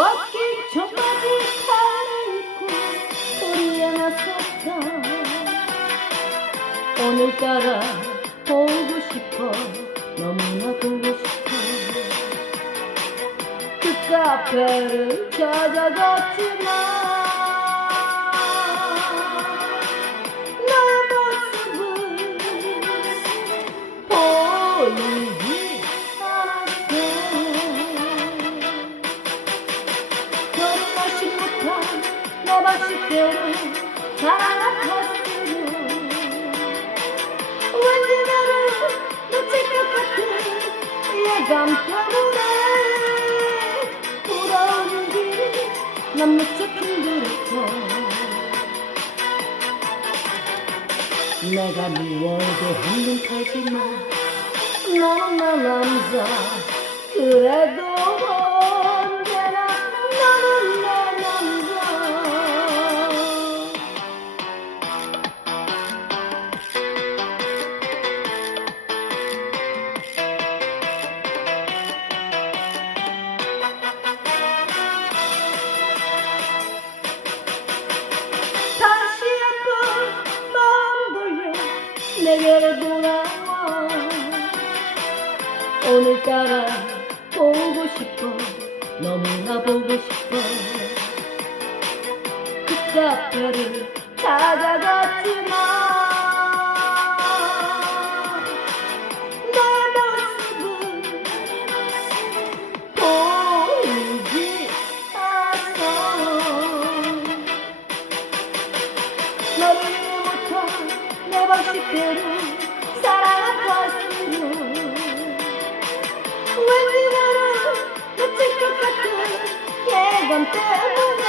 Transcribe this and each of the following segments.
벗기 전까지 갈아입고 소리에 나섰다. 오늘따라 보고 싶어 너무나 보고 싶어. 그 카페를 찾아갔지만 내 방식대로 사랑 아팠으려 왠지 나를 놓칠 것 같은 예감 때문에 돌아오는 길이 난 무척 힘들었어 내가 미워도 한눈 팔지만 너는 내 남자 그래도 내게로 돌아와 오늘따라 보고 싶어 너무나 보고 싶어. 그 카페를 찾아갔지만 가슴으로. 왠지 나를 놓칠 것 같은 예감 때문에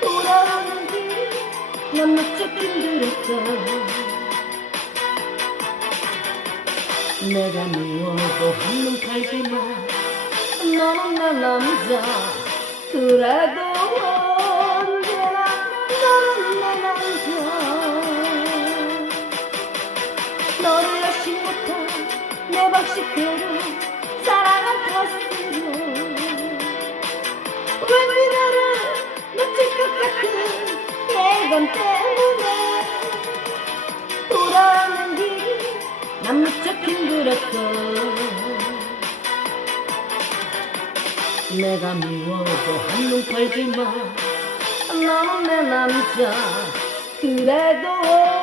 돌아오는 길난 무척 힘들었어 내가 미워도 한눈 팔지만 너는 내 남자 그래도 언제나 너는 내 남자 내 방식대로 사랑한 가슴으로 왠지 나를 놓칠 것 같은 예감 때문에? 돌아오는 길이 난 무척 힘들었어. 내가 미워도 한눈 팔지만 너는 내 남자 그래도